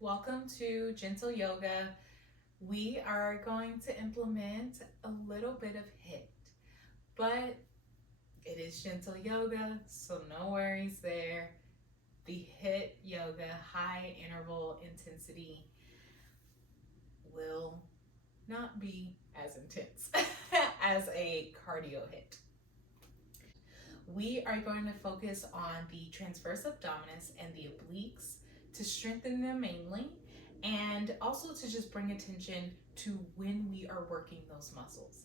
Welcome to Gentle Yoga. We are going to implement a little bit of HIIT, but it is Gentle Yoga, so no worries there. The HIIT yoga, high interval intensity, will not be as intense as a cardio HIIT. We are going to focus on the transverse abdominis and the obliques to strengthen them mainly, and also to just bring attention to when we are working those muscles.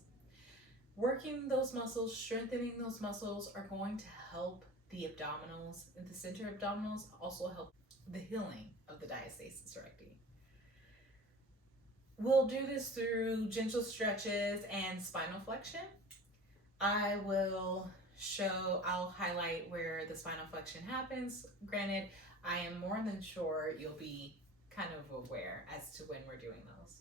Working those muscles, strengthening those muscles are going to help the abdominals, and the center abdominals also help the healing of the diastasis recti. We'll do this through gentle stretches and spinal flexion. I'll highlight where the spinal flexion happens. Granted, I am more than sure you'll be kind of aware as to when we're doing those.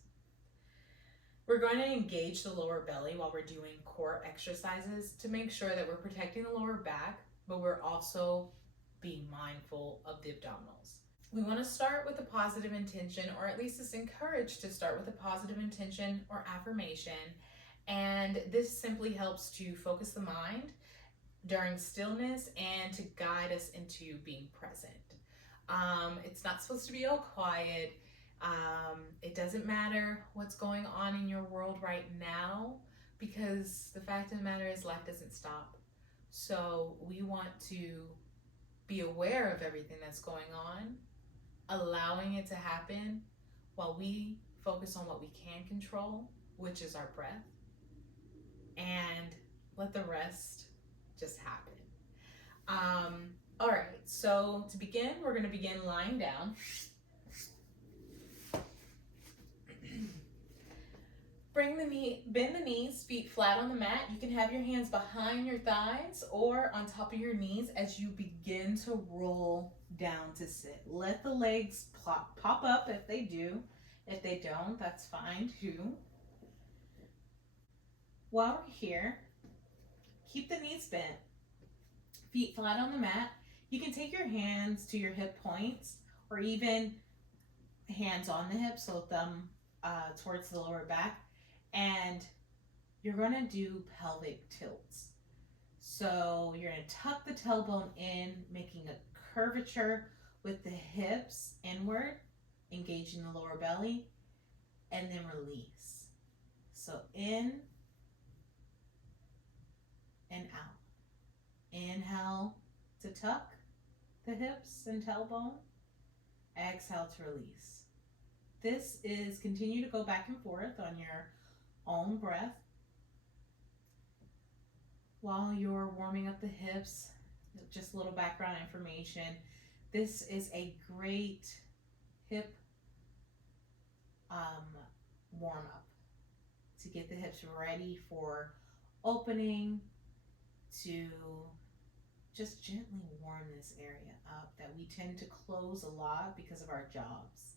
We're going to engage the lower belly while we're doing core exercises to make sure that we're protecting the lower back, but we're also being mindful of the abdominals. We want to start with a positive intention, or at least it's encouraged to start with a positive intention or affirmation. And this simply helps to focus the mind during stillness and to guide us into being present. It's not supposed to be all quiet. It doesn't matter what's going on in your world right now, because the fact of the matter is life doesn't stop. So we want to be aware of everything that's going on, allowing it to happen while we focus on what we can control, which is our breath, and let the rest just happen. All right, so to begin, we're going to begin lying down. Bend the knees, feet flat on the mat. You can have your hands behind your thighs or on top of your knees as you begin to roll down to sit. Let the legs pop up if they do. If they don't, that's fine too. While we're here, keep the knees bent, feet flat on the mat. You can take your hands to your hip points, or even hands on the hips, so thumb towards the lower back. And you're going to do pelvic tilts. So you're going to tuck the tailbone in, making a curvature with the hips inward, engaging the lower belly, and then release. So in and out. Inhale to tuck the hips and tailbone. Exhale to release. This is continue to go back and forth on your own breath. While you're warming up the hips, just a little background information. This is a great hip warm up to get the hips ready for opening, to just gently warm this area up that we tend to close a lot because of our jobs.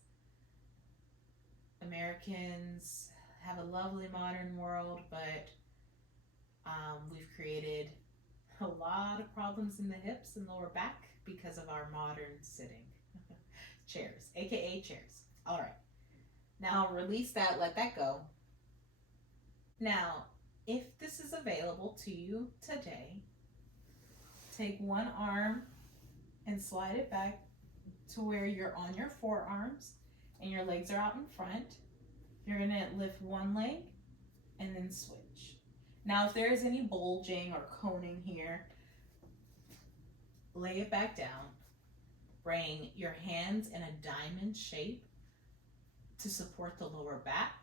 Americans have a lovely modern world, but we've created a lot of problems in the hips and lower back because of our modern sitting. Chairs, aka chairs. All right. Now release that, let that go. Now, if this is available to you today, take one arm and slide it back to where you're on your forearms and your legs are out in front. You're going to lift one leg and then switch. Now, if there is any bulging or coning here, lay it back down. Bring your hands in a diamond shape to support the lower back.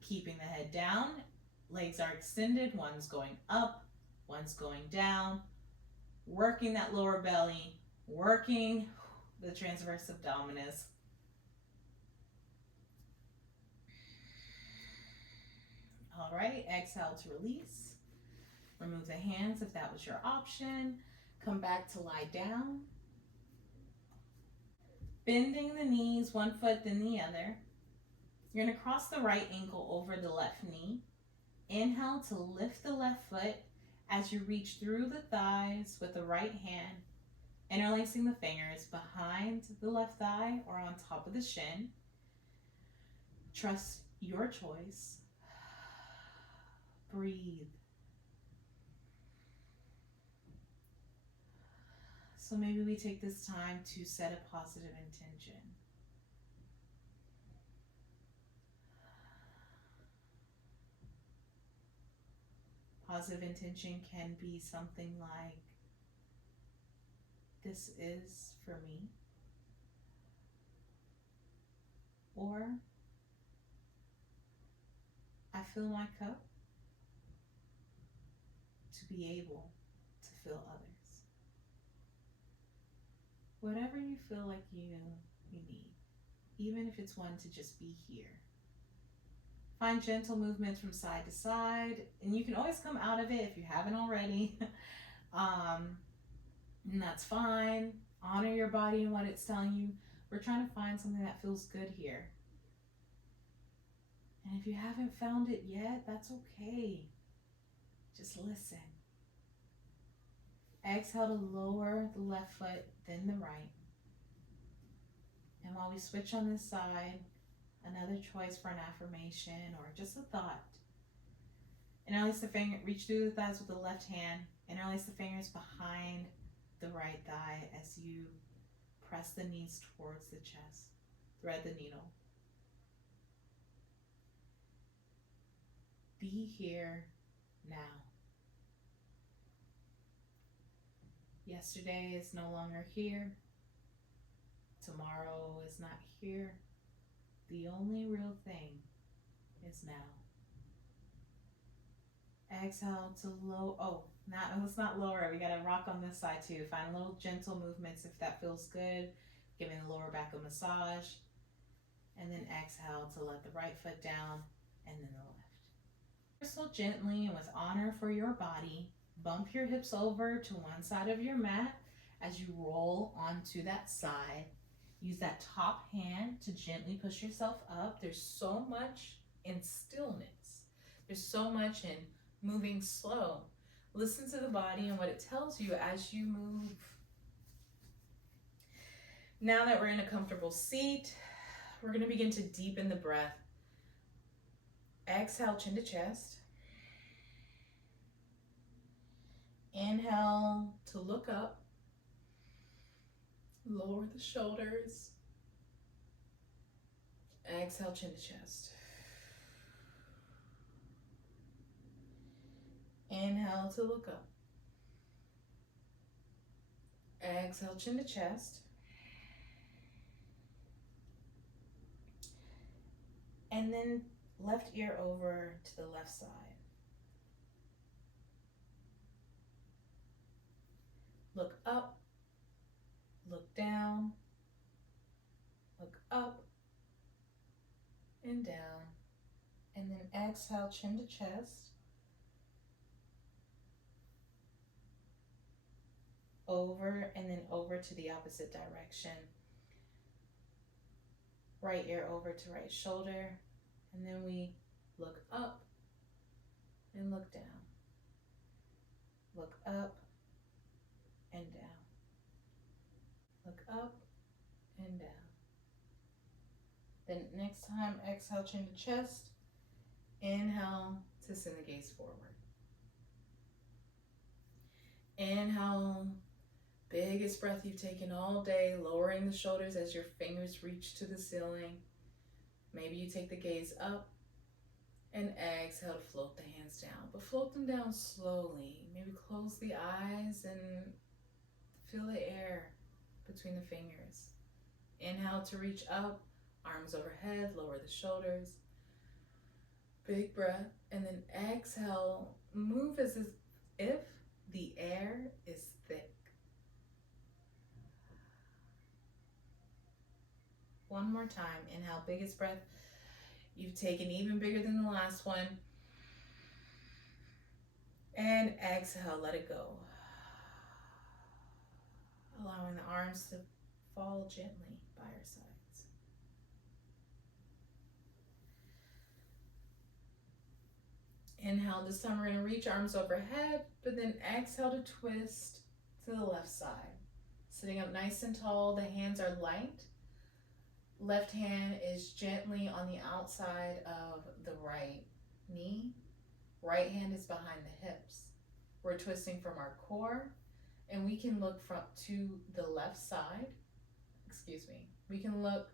Keeping the head down, legs are extended, one's going up, one's going down, working that lower belly, working the transverse abdominis. All right, exhale to release. Remove the hands if that was your option. Come back to lie down. Bending the knees, one foot then the other. You're going to cross the right ankle over the left knee. Inhale to lift the left foot as you reach through the thighs with the right hand Interlacing the fingers behind the left thigh or on top of the shin. Trust your choice. Breathe. So maybe we take this time to set a positive intention. Positive intention can be something like, this is for me. Or, I fill my cup to be able to fill others. Whatever you feel like you need, even if it's one to just be here. Find gentle movements from side to side, and you can always come out of it if you haven't already. And that's fine. Honor your body and what it's telling you. We're trying to find something that feels good here. And if you haven't found it yet, that's okay. Just listen. Exhale to lower the left foot, then the right. And while we switch on this side, another choice for an affirmation or just a thought. Interlace the finger, reach through the thighs with the left hand. Interlace the fingers behind the right thigh as you press the knees towards the chest. Thread the needle. Be here now. Yesterday is no longer here. Tomorrow is not here. The only real thing is now. Exhale to let's not lower it. We gotta rock on this side too. Find little gentle movements if that feels good. Giving the lower back a massage. And then exhale to let the right foot down and then the left. So gently and with honor for your body, bump your hips over to one side of your mat as you roll onto that side. Use that top hand to gently push yourself up. There's so much in stillness. There's so much in moving slow. Listen to the body and what it tells you as you move. Now that we're in a comfortable seat, we're going to begin to deepen the breath. Exhale, chin to chest. Inhale to look up. Lower the shoulders. Exhale, chin to chest. Inhale to look up. Exhale, chin to chest. And then left ear over to the left side. Look up, look down, look up and down, and then exhale, chin to chest. Over and then over to the opposite direction. Right ear over to right shoulder, and then we look up and look down. Look up and down. Look up and down. Then next time, exhale, chin to chest. Inhale to send the gaze forward. Inhale, biggest breath you've taken all day, lowering the shoulders as your fingers reach to the ceiling. Maybe you take the gaze up and exhale to float the hands down, but float them down slowly. Maybe close the eyes and feel the air between the fingers. Inhale to reach up, arms overhead, lower the shoulders. Big breath, and then exhale, move as if the air is thick. One more time. Inhale, biggest breath you've taken, even bigger than the last one. And exhale, let it go. Allowing the arms to fall gently by your sides. Inhale, this time we're going to reach arms overhead, but then exhale to twist to the left side. Sitting up nice and tall, the hands are light. Left hand is gently on the outside of the right knee. Right hand is behind the hips. We're twisting from our core, and we can look to the left side. We can look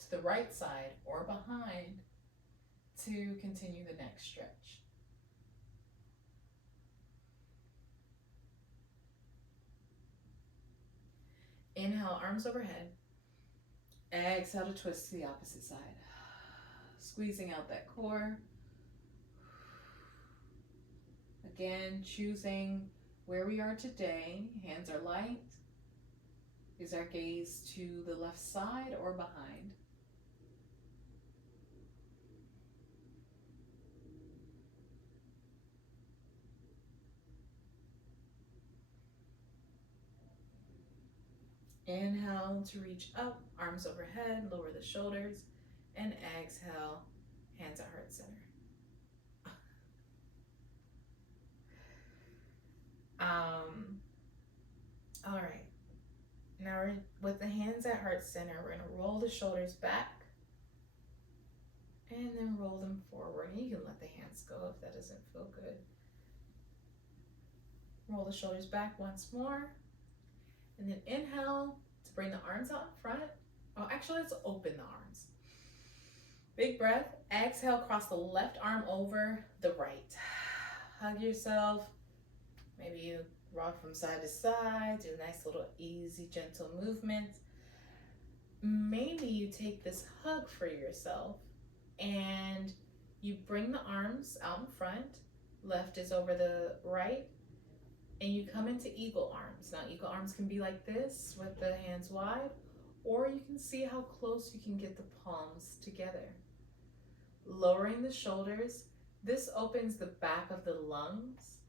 to the right side or behind to continue the next stretch. Inhale, arms overhead. Exhale to twist to the opposite side. Squeezing out that core. Again, choosing where we are today. Hands are light. Is our gaze to the left side or behind? Inhale to reach up, arms overhead, lower the shoulders, and exhale, hands at heart center. All right. Now with the hands at heart center, we're gonna roll the shoulders back and then roll them forward. You can let the hands go if that doesn't feel good. Roll the shoulders back once more. And then inhale to bring the arms out in front. Oh, actually, let's open the arms. Big breath. Exhale, cross the left arm over the right. Hug yourself. Maybe you rock from side to side. Do a nice little easy, gentle movement. Maybe you take this hug for yourself and you bring the arms out in front. Left is over the right. And you come into eagle arms. Now, eagle arms can be like this with the hands wide, or you can see how close you can get the palms together. Lowering the shoulders, this opens the back of the lungs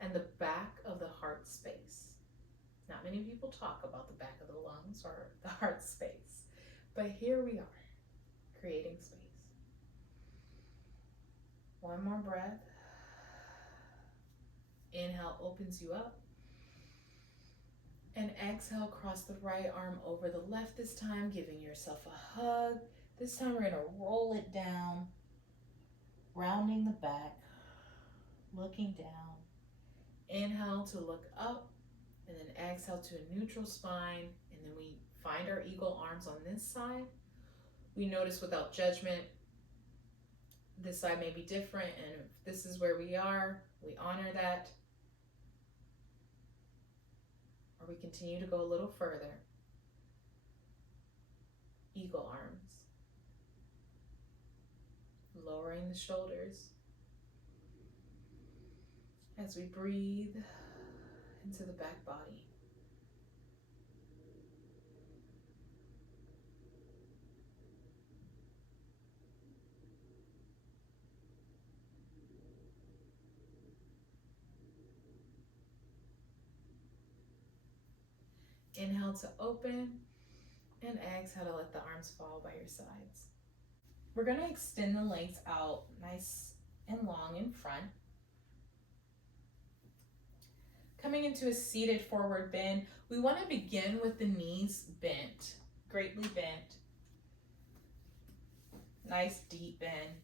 and the back of the heart space. Not many people talk about the back of the lungs or the heart space, but here we are, creating space. One more breath. Inhale opens you up. And exhale, cross the right arm over the left this time, giving yourself a hug. This time we're gonna roll it down, rounding the back, looking down. Inhale to look up, and then exhale to a neutral spine, and then we find our eagle arms on this side. We notice without judgment, this side may be different, and if this is where we are, we honor that. Or we continue to go a little further. Eagle arms. Lowering the shoulders as we breathe into the back body. Inhale to open, and exhale to let the arms fall by your sides. We're going to extend the legs out nice and long in front. Coming into a seated forward bend, we want to begin with the knees bent, greatly bent. Nice deep bend.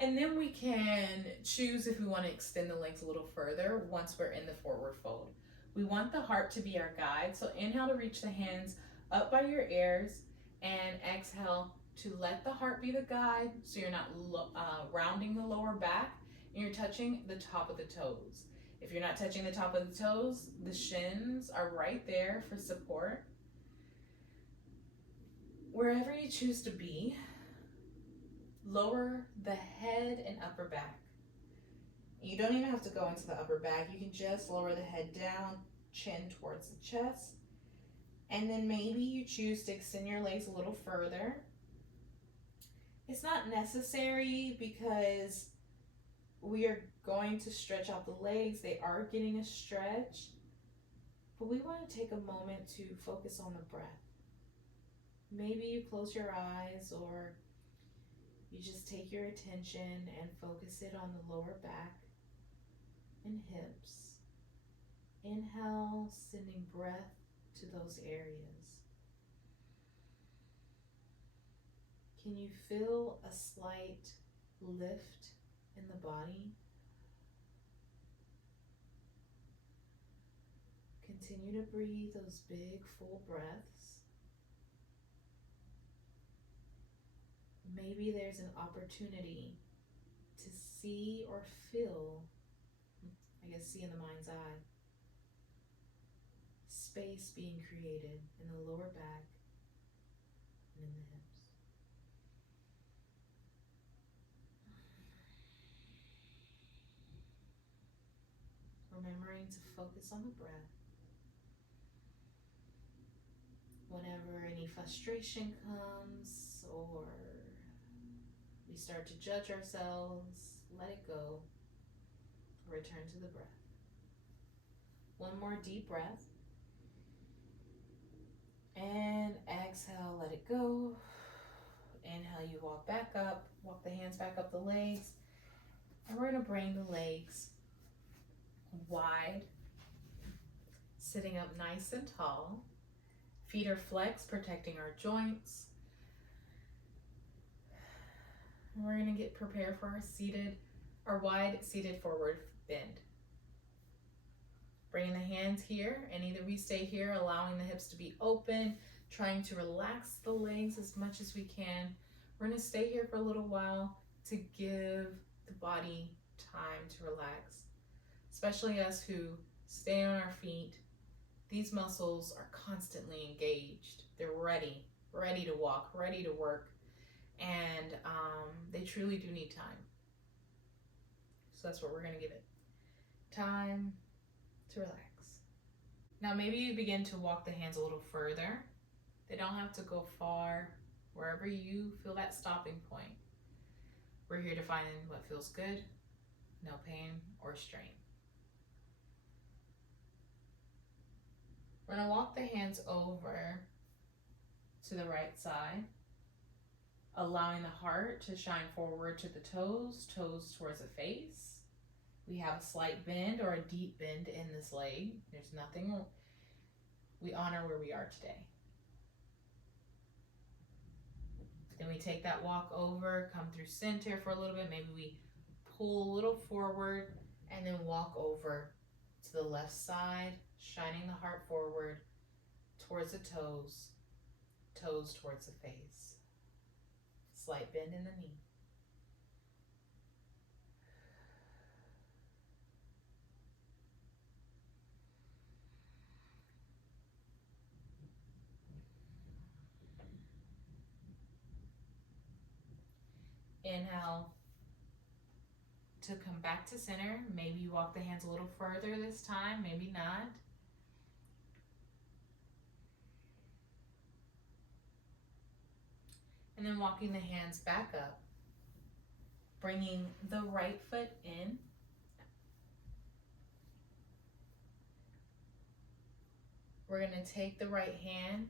And then we can choose if we want to extend the legs a little further once we're in the forward fold. We want the heart to be our guide. So inhale to reach the hands up by your ears, and exhale to let the heart be the guide so you're not rounding the lower back and you're touching the top of the toes. If you're not touching the top of the toes, the shins are right there for support. Wherever you choose to be, lower the head and upper back. You don't even have to go into the upper back. You can just lower the head down, chin towards the chest. And then maybe you choose to extend your legs a little further. It's not necessary because we are going to stretch out the legs. They are getting a stretch. But we want to take a moment to focus on the breath. Maybe you close your eyes, or you just take your attention and focus it on the lower back and hips. Inhale, sending breath to those areas. Can you feel a slight lift in the body? Continue to breathe those big, full breaths. Maybe there's an opportunity to see or feel, I guess see in the mind's eye, space being created in the lower back and in the hips. Remembering to focus on the breath. Whenever any frustration comes or we start to judge ourselves, let it go. Return to the breath. One more deep breath. And exhale, let it go. Inhale, you walk back up, walk the hands back up the legs. And we're gonna bring the legs wide, sitting up nice and tall. Feet are flexed, protecting our joints. And we're gonna get prepared for our wide seated forward bend. Bringing the hands here, and either we stay here, allowing the hips to be open, trying to relax the legs as much as we can. We're gonna stay here for a little while to give the body time to relax, especially us who stay on our feet. These muscles are constantly engaged. They're ready to walk, ready to work, and they truly do need time. So that's what we're gonna give it. Time to relax. Now maybe you begin to walk the hands a little further. They don't have to go far, wherever you feel that stopping point. We're here to find what feels good, no pain or strain. We're gonna walk the hands over to the right side, allowing the heart to shine forward to the toes, toes towards the face. We have a slight bend or a deep bend in this leg. There's nothing, we honor where we are today. Then we take that walk over, come through center for a little bit. Maybe we pull a little forward and then walk over to the left side, shining the heart forward towards the toes, toes towards the face. Slight bend in the knee. Inhale to come back to center. Maybe you walk the hands a little further this time, maybe not. And then walking the hands back up, bringing the right foot in. We're gonna take the right hand,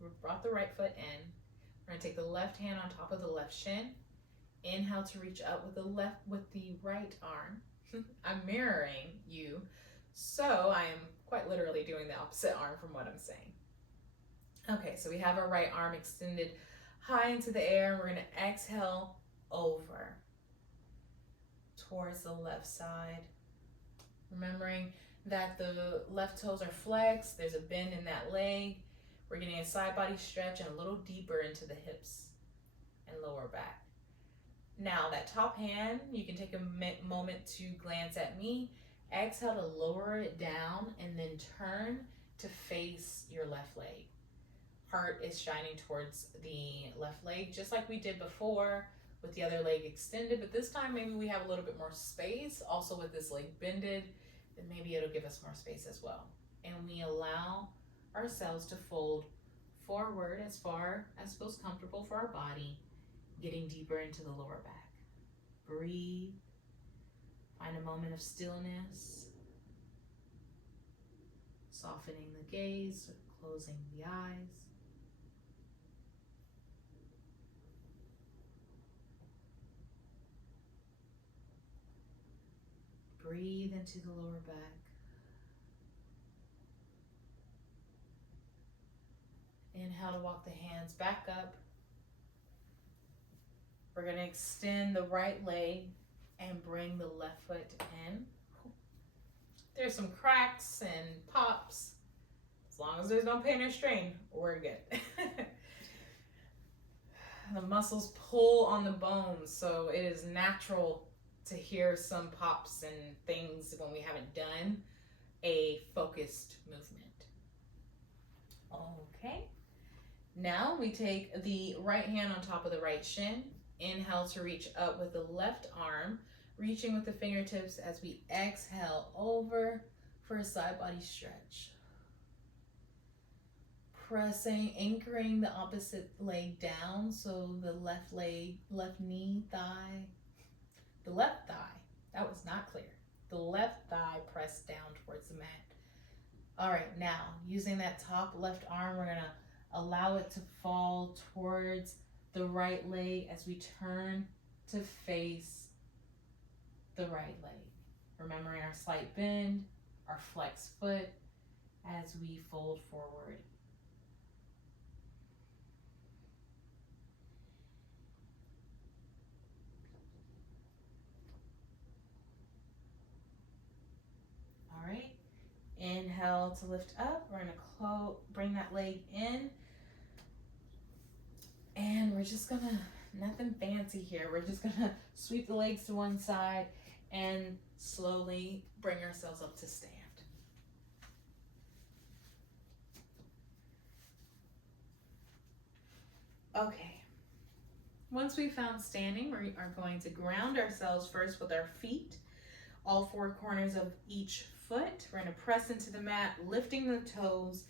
we brought the right foot in. We're gonna take the left hand on top of the left shin. Inhale to reach up with the right arm. I'm mirroring you, so I am quite literally doing the opposite arm from what I'm saying. Okay, so we have our right arm extended high into the air, and we're gonna exhale over towards the left side. Remembering that the left toes are flexed, there's a bend in that leg. We're getting a side body stretch and a little deeper into the hips and lower back. Now that top hand, you can take a moment to glance at me. Exhale to lower it down and then turn to face your left leg. Heart is shining towards the left leg, just like we did before with the other leg extended, but this time maybe we have a little bit more space. Also with this leg bended, then maybe it'll give us more space as well. And we allow ourselves to fold forward as far as feels comfortable for our body, getting deeper into the lower back. Breathe. Find a moment of stillness. Softening the gaze, closing the eyes. Breathe into the lower back. Inhale to walk the hands back up. We're going to extend the right leg and bring the left foot in. There's some cracks and pops. As long as there's no pain or strain, we're good. The muscles pull on the bones, so it is natural to hear some pops and things when we haven't done a focused movement. Okay. Now we take the right hand on top of the right shin. Inhale to reach up with the left arm, reaching with the fingertips as we exhale over for a side body stretch. Pressing, anchoring the opposite leg down, so the left leg, left knee, thigh, the left thigh, that was not clear. The left thigh pressed down towards the mat. All right, now using that top left arm, we're gonna allow it to fall towards the right leg as we turn to face the right leg. Remembering our slight bend, our flex foot as we fold forward. All right, inhale to lift up. We're gonna bring that leg in. And we're just gonna, nothing fancy here. We're just gonna sweep the legs to one side and slowly bring ourselves up to stand. Okay. Once we found standing, we are going to ground ourselves first with our feet, all four corners of each foot. We're gonna press into the mat, lifting the toes.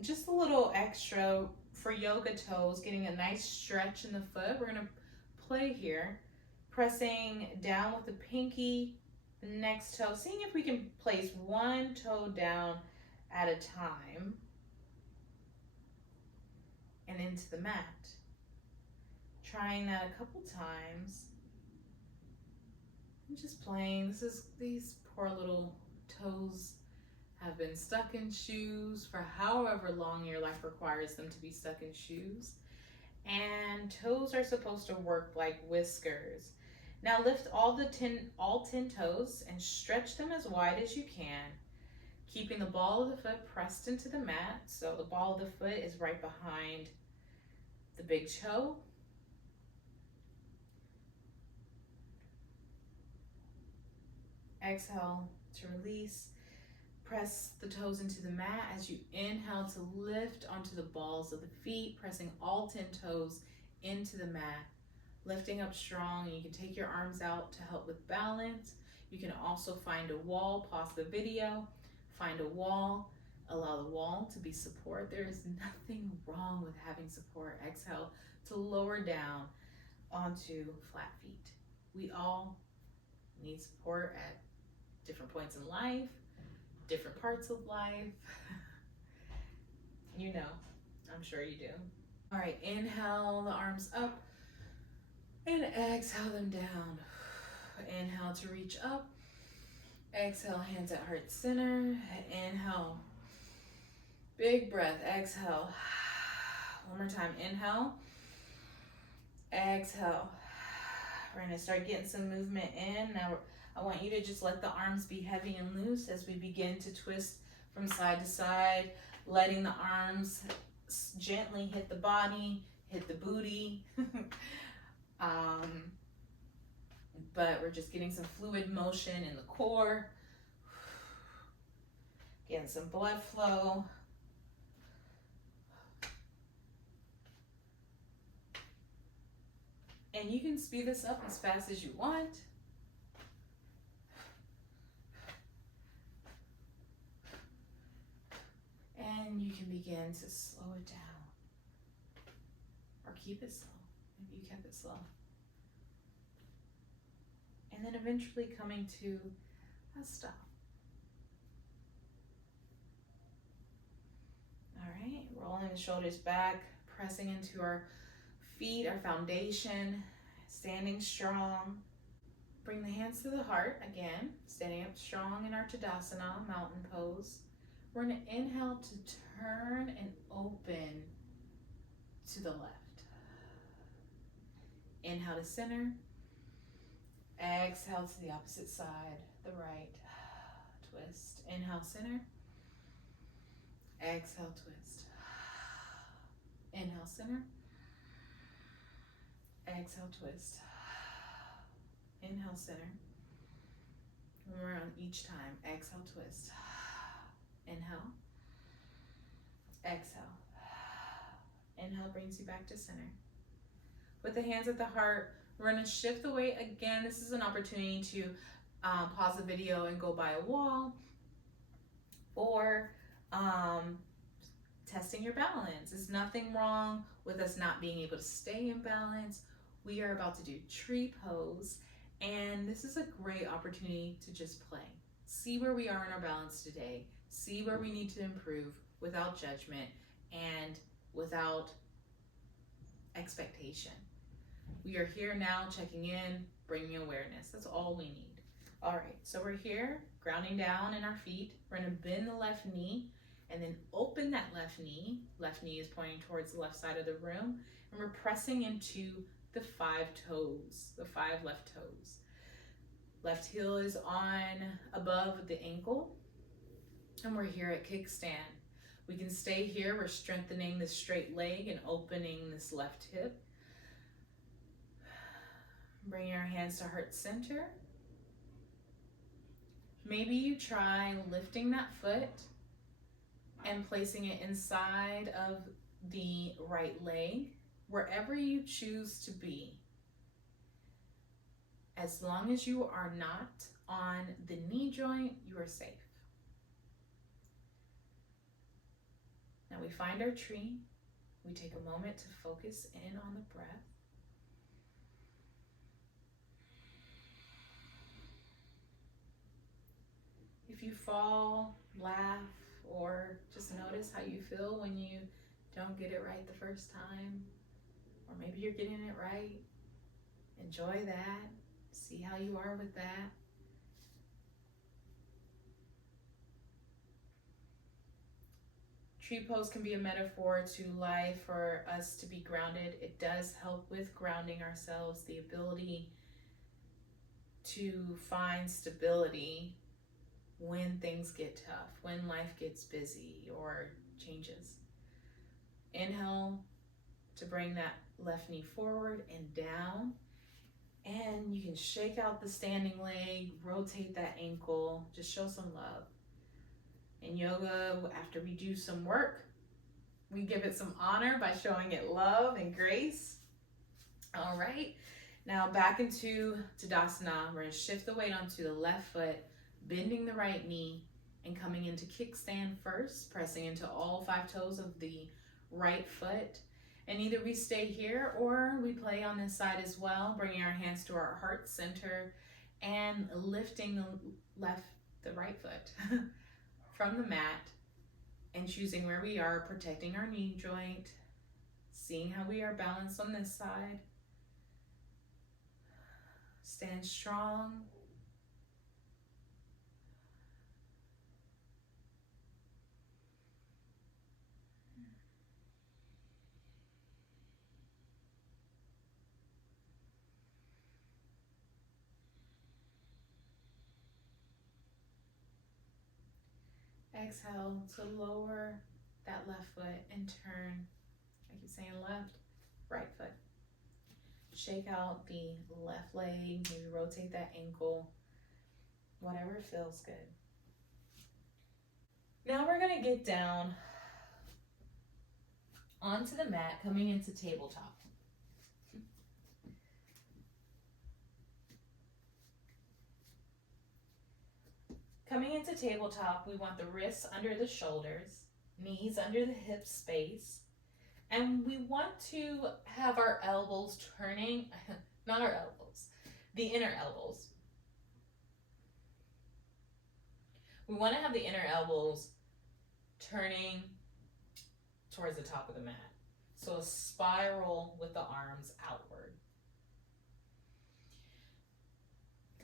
Just a little extra for yoga toes, getting a nice stretch in the foot. We're gonna play here, pressing down with the pinky, the next toe, seeing if we can place one toe down at a time and into the mat. Trying that a couple times. I'm just playing. These poor little toes have been stuck in shoes for however long your life requires them to be stuck in shoes. And toes are supposed to work like whiskers. Now lift all 10 toes and stretch them as wide as you can, keeping the ball of the foot pressed into the mat. So the ball of the foot is right behind the big toe. Exhale to release. Press the toes into the mat as you inhale to lift onto the balls of the feet, pressing all 10 toes into the mat, lifting up strong. You can take your arms out to help with balance. You can also find a wall, pause the video, find a wall, allow the wall to be support. There is nothing wrong with having support. Exhale to lower down onto flat feet. We all need support at different points in life, different parts of life. You know, I'm sure you do. All right, inhale the arms up and exhale them down. Inhale to reach up. Exhale, hands at heart center. Inhale, big breath. Exhale. One more time, inhale. Exhale. We're gonna start getting some movement in. Now I want you to just let the arms be heavy and loose as we begin to twist from side to side, letting the arms gently hit the body, hit the booty. But we're just getting some fluid motion in the core, getting some blood flow. And you can speed this up as fast as you want. And you can begin to slow it down or keep it slow. Maybe you kept it slow. And then eventually coming to a stop. All right, rolling the shoulders back, pressing into our feet, our foundation, standing strong. Bring the hands to the heart again, standing up strong in our Tadasana, mountain pose. We're going to inhale to turn and open to the left. Inhale to center. Exhale to the opposite side, the right. Twist. Inhale, center. Exhale, twist. Inhale, center. Exhale, twist. Inhale, center. One more on each time. Exhale, twist. Inhale. Exhale. Inhale brings you back to center. With the hands at the heart, we're going to shift the weight again. This is an opportunity to pause the video and go by a wall, or testing your balance. There's nothing wrong with us not being able to stay in balance. We are about to do tree pose, and this is a great opportunity to just play. See where we are in our balance today. See where we need to improve without judgment and without expectation. We are here now, checking in, bringing awareness. That's all we need. All right, so we're here, grounding down in our feet. We're gonna bend the left knee and then open that left knee. Left knee is pointing towards the left side of the room, and we're pressing into the 5 toes, the 5 left toes. Left heel is on above the ankle, and we're here at kickstand. We can stay here. We're strengthening the straight leg and opening this left hip. Bring our hands to heart center. Maybe you try lifting that foot and placing it inside of the right leg, wherever you choose to be. As long as you are not on the knee joint, you are safe. Now we find our tree. We take a moment to focus in on the breath. If you fall, laugh, or just notice how you feel when you don't get it right the first time, or maybe you're getting it right, enjoy that. See how you are with that. Tree pose can be a metaphor to life, for us to be grounded. It does help with grounding ourselves, the ability to find stability when things get tough, when life gets busy or changes. Inhale to bring that left knee forward and down. And you can shake out the standing leg, rotate that ankle, just show some love. In yoga, after we do some work, we give it some honor by showing it love and grace. All right, now back into Tadasana. We're gonna shift the weight onto the left foot, bending the right knee, and coming into kickstand first, pressing into all 5 toes of the right foot. And either we stay here or we play on this side as well, bringing our hands to our heart center and lifting the right foot from the mat and choosing where we are, protecting our knee joint, seeing how we are balanced on this side. Stand strong. Exhale to lower that left foot and turn. I keep saying left, right foot. Shake out the left leg, maybe rotate that ankle, whatever feels good. Now we're gonna get down onto the mat, coming into tabletop. Coming into tabletop, we want the wrists under the shoulders, knees under the hip space, and we want to have our elbows turning, not our elbows, the inner elbows. We want to have the inner elbows turning towards the top of the mat. So a spiral with the arms outward.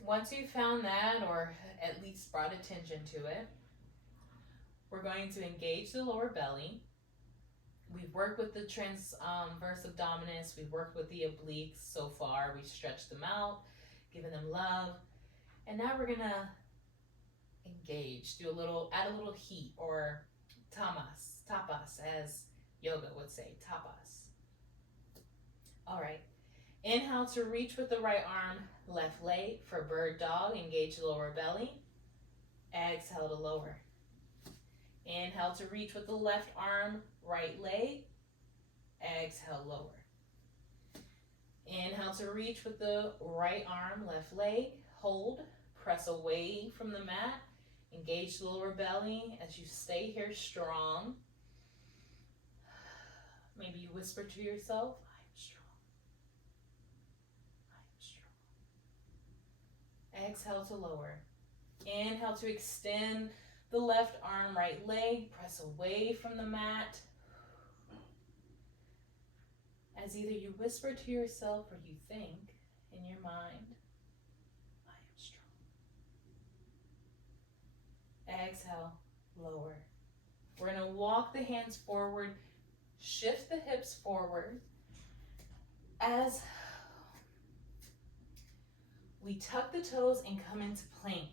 Once you've found that, or at least brought attention to it, We're going to engage the lower belly. We've worked with the transverse abdominis. We've worked with the obliques so far. We've stretched them out, given them love. And now we're gonna engage, add a little heat, or tapas, as yoga would say, tapas. All right, inhale to reach with the right arm, left leg for bird dog, engage the lower belly. Exhale to lower. Inhale to reach with the left arm, right leg. Exhale, lower. Inhale to reach with the right arm, left leg. Hold, press away from the mat. Engage the lower belly as you stay here strong. Maybe you whisper to yourself, I am strong. I am strong. Exhale to lower. Inhale to extend the left arm, right leg. Press away from the mat. As either you whisper to yourself or you think in your mind, I am strong. Exhale, lower. We're going to walk the hands forward, shift the hips forward as we tuck the toes and come into plank.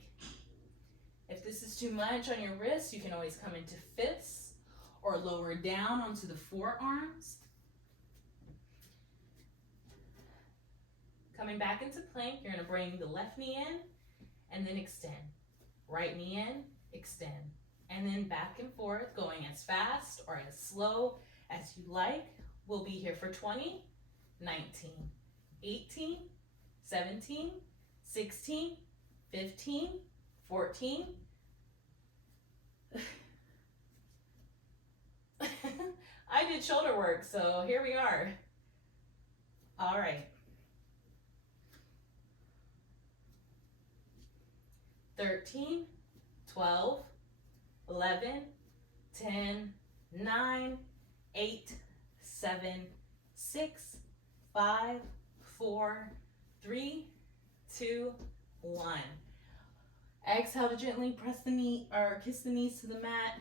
If this is too much on your wrists, you can always come into fists or lower down onto the forearms. Coming back into plank, you're going to bring the left knee in and then extend. Right knee in, extend. And then back and forth, going as fast or as slow as you like. We'll be here for 20, 19, 18, 17, 16, 15, 14. I did shoulder work, so here we are. All right. 13, 12, 11, 10, 9, 8, 7, 6, 5, 4, 3, 2, 1. Exhale to gently press the knee or kiss the knees to the mat.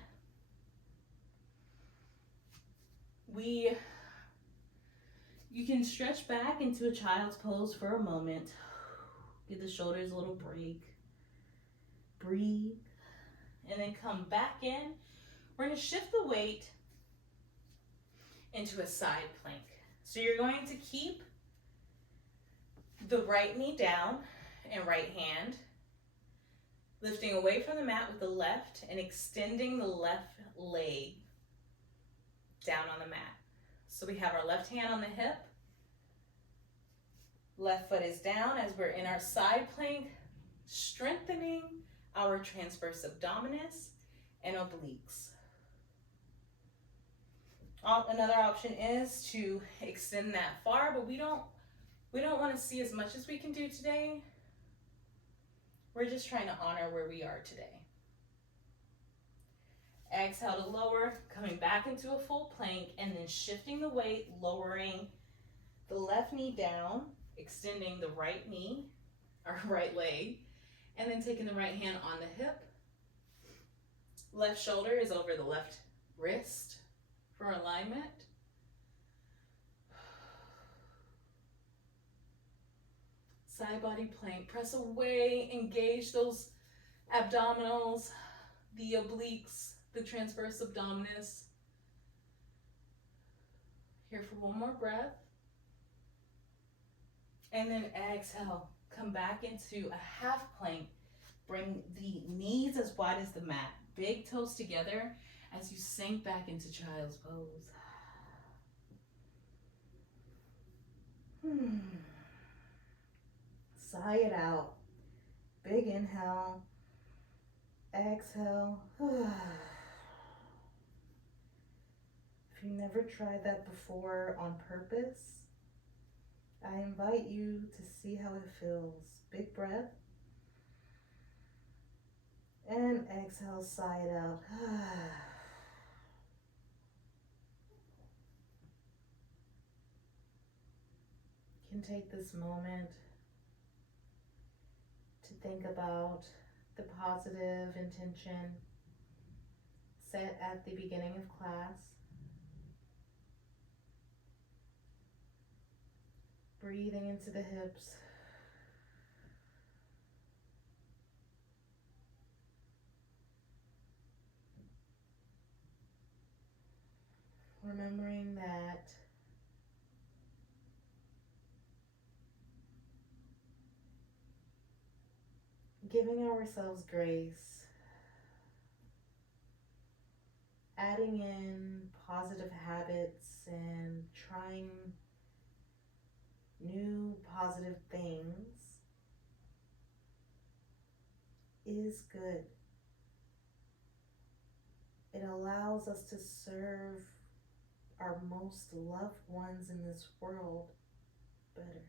You can stretch back into a child's pose for a moment. Give the shoulders a little break. Breathe. And then come back in. We're going to shift the weight into a side plank. So you're going to keep the right knee down and right hand, lifting away from the mat with the left and extending the left leg down on the mat. So we have our left hand on the hip, left foot is down as we're in our side plank, strengthening our transverse abdominis and obliques. Another option is to extend that far, but we don't want to see as much as we can do today. We're just trying to honor where we are today. Exhale to lower, coming back into a full plank, and then shifting the weight, lowering the left knee down, extending the right knee, or right leg, and then taking the right hand on the hip. Left shoulder is over the left wrist for alignment. Side body plank, press away, engage those abdominals, the obliques, the transverse abdominis. Here for one more breath. And then exhale, come back into a half plank. Bring the knees as wide as the mat. Big toes together as you sink back into child's pose. Sigh it out. Big inhale. Exhale. If you never tried that before on purpose, I invite you to see how it feels. Big breath. And exhale, sigh it out. You can take this moment to think about the positive intention, set at the beginning of class. Breathing into the hips. Remembering that giving ourselves grace, adding in positive habits and trying new positive things is good. It allows us to serve our most loved ones in this world better.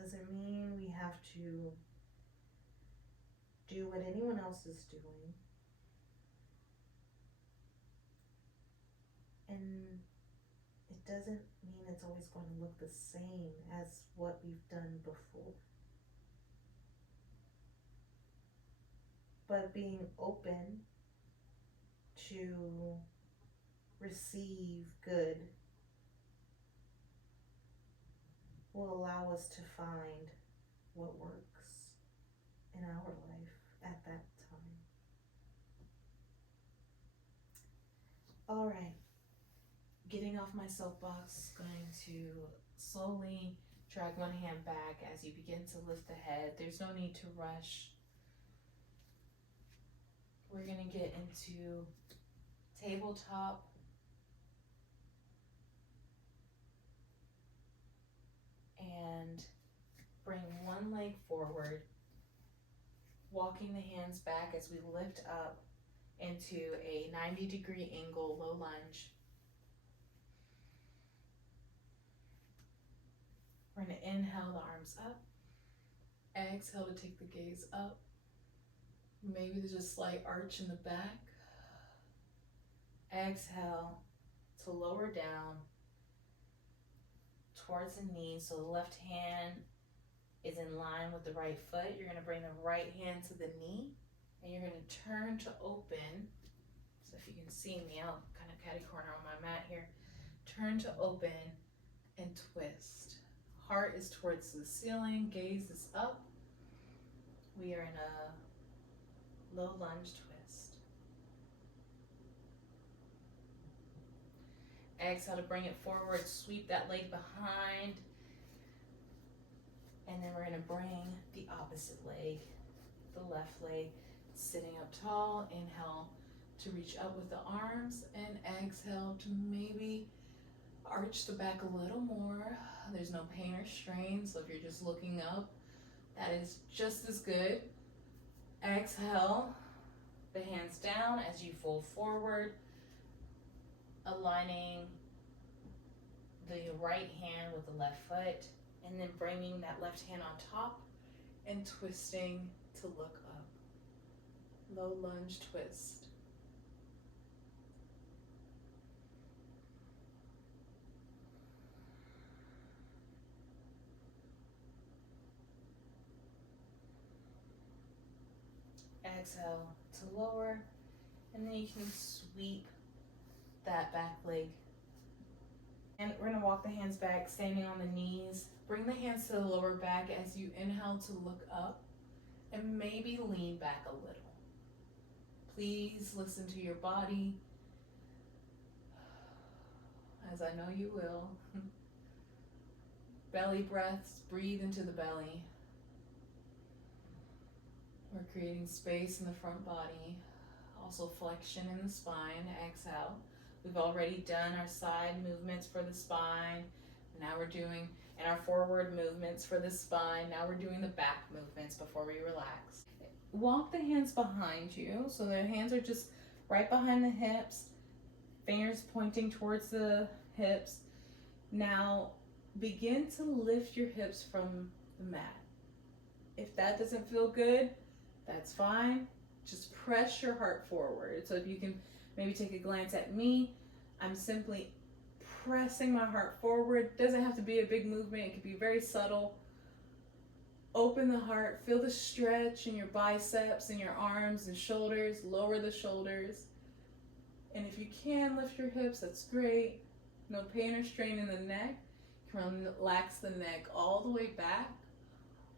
Doesn't mean we have to do what anyone else is doing. And it doesn't mean it's always going to look the same as what we've done before. But being open to receive good will allow us to find what works in our life at that time. All right, getting off my soapbox, going to slowly drag one hand back as you begin to lift the head. There's no need to rush. We're gonna get into tabletop. And bring one leg forward, walking the hands back as we lift up into a 90-degree angle, low lunge. We're going to inhale the arms up, exhale to take the gaze up. Maybe there's a slight arch in the back. Exhale to lower down towards the knees, so the left hand is in line with the right foot. You're going to bring the right hand to the knee, and you're going to turn to open. So if you can see me, I'll kind of catty corner on my mat here. Turn to open and twist. Heart is towards the ceiling, gaze is up. We are in a low lunge twist. Exhale to bring it forward, sweep that leg behind. And then we're gonna bring the opposite leg, the left leg, sitting up tall. Inhale to reach up with the arms, and exhale to maybe arch the back a little more. There's no pain or strain, so if you're just looking up, that is just as good. Exhale, the hands down as you fold forward, aligning the right hand with the left foot, and then bringing that left hand on top and twisting to look up. Low lunge twist. Exhale to lower, and then you can sweep that back leg. And we're gonna walk the hands back, standing on the knees. Bring the hands to the lower back as you inhale to look up, and maybe lean back a little. Please listen to your body, as I know you will. Belly breaths, breathe into the belly. We're creating space in the front body. Also flexion in the spine. Exhale. We've already done our side movements for the spine. Now we're doing, and our forward movements for the spine. Now we're doing the back movements before we relax. Walk the hands behind you. So the hands are just right behind the hips. Fingers pointing towards the hips. Now begin to lift your hips from the mat. If that doesn't feel good, that's fine. Just press your heart forward. So if you can maybe take a glance at me, I'm simply pressing my heart forward. Doesn't have to be a big movement. It could be very subtle. Open the heart. Feel the stretch in your biceps and your arms and shoulders. Lower the shoulders. And if you can lift your hips, that's great. No pain or strain in the neck. You can relax the neck all the way back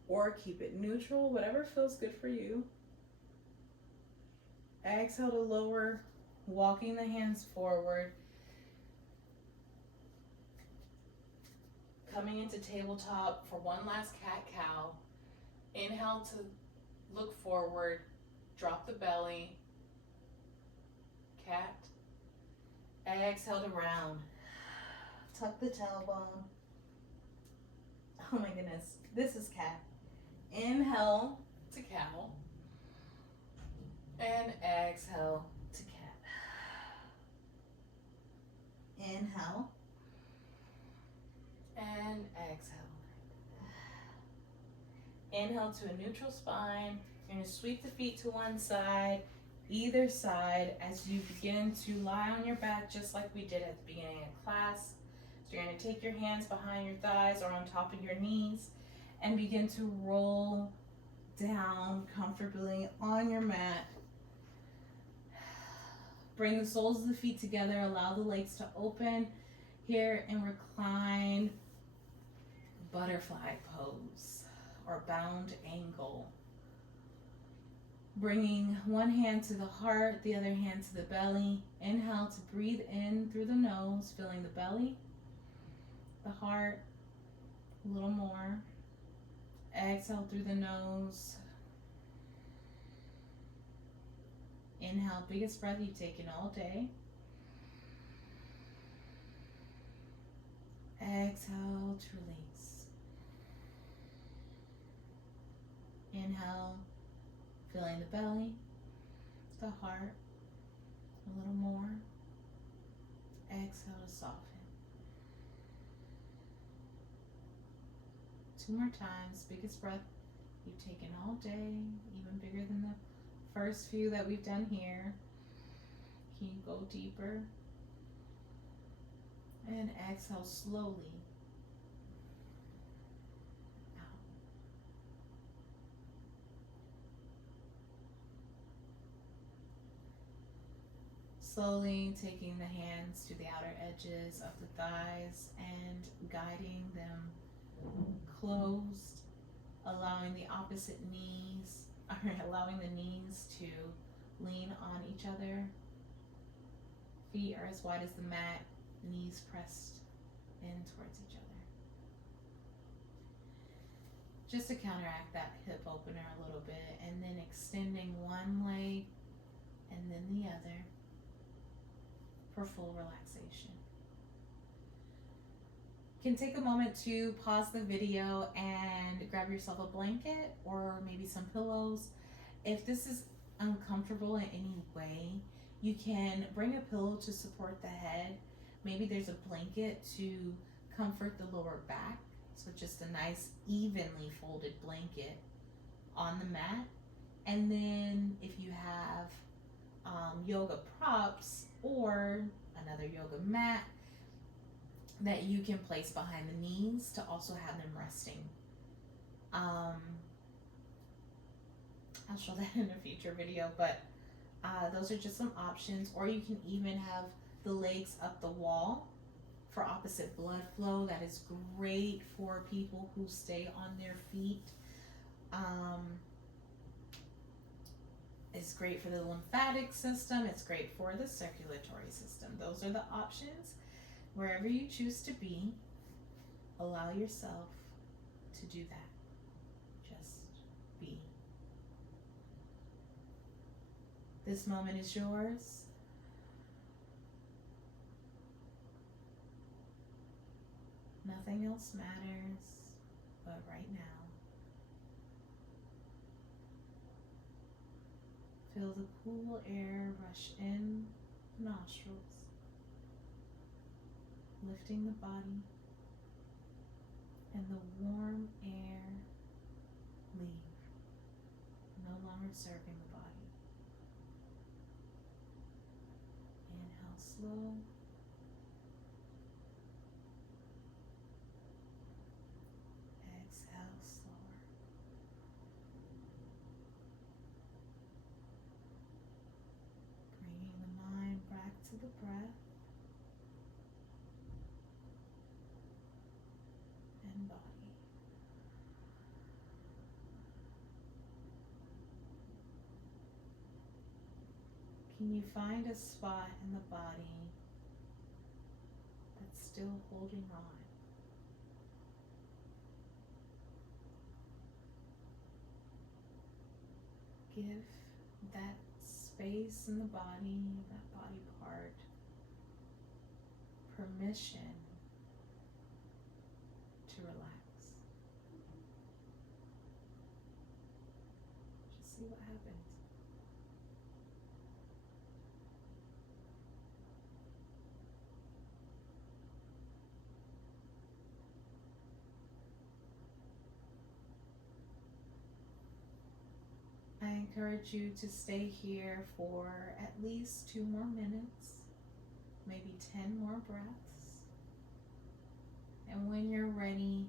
or keep it neutral, whatever feels good for you. Exhale to lower, walking the hands forward. Coming into tabletop for one last cat-cow. Inhale to look forward, drop the belly, cat. Exhale to round. Tuck the tailbone. Oh my goodness, this is cat. Inhale to cow. And exhale to cat. Inhale. And exhale. Inhale to a neutral spine. You're going to sweep the feet to one side, either side, as you begin to lie on your back just like we did at the beginning of class. So you're going to take your hands behind your thighs or on top of your knees and begin to roll down comfortably on your mat. Bring the soles of the feet together. Allow the legs to open here and recline butterfly pose or bound angle. Bringing one hand to the heart, the other hand to the belly. Inhale to breathe in through the nose, filling the belly, the heart, a little more. Exhale through the nose. Inhale, biggest breath you've taken all day. Exhale to release. Inhale, filling the belly, the heart, a little more. Exhale to soften. 2 more times, biggest breath you've taken all day, even bigger than the first few that we've done here. Can you go deeper? And exhale slowly out. Slowly taking the hands to the outer edges of the thighs and guiding them closed, allowing the opposite knees, or allowing the knees to lean on each other. Feet are as wide as the mat, knees pressed in towards each other. Just to counteract that hip opener a little bit, and then extending one leg and then the other for full relaxation. You can take a moment to pause the video and grab yourself a blanket or maybe some pillows. If this is uncomfortable in any way, you can bring a pillow to support the head. Maybe there's a blanket to comfort the lower back. So just a nice evenly folded blanket on the mat. And then if you have yoga props or another yoga mat that you can place behind the knees to also have them resting. I'll show that in a future video, but those are just some options. Or you can even have the legs up the wall for opposite blood flow. That is great for people who stay on their feet. It's great for the lymphatic system. It's great for the circulatory system. Those are the options. Wherever you choose to be, allow yourself to do that. Just be. This moment is yours. Nothing else matters but right now. Feel the cool air rush in the nostrils, lifting the body, and the warm air leave, no longer serving the body. Inhale slow. Exhale slower. breath and body. Can you find a spot in the body that's still holding on? Give that space in the body, that body part, permission to relax. Just see what happens. I encourage you to stay here for at least 2 more minutes, maybe 10 more breaths. And when you're ready,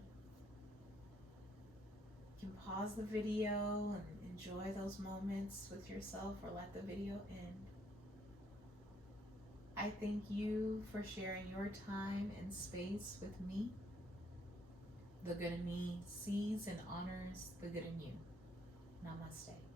you can pause the video and enjoy those moments with yourself or let the video end. I thank you for sharing your time and space with me. The good in me sees and honors the good in you. Namaste.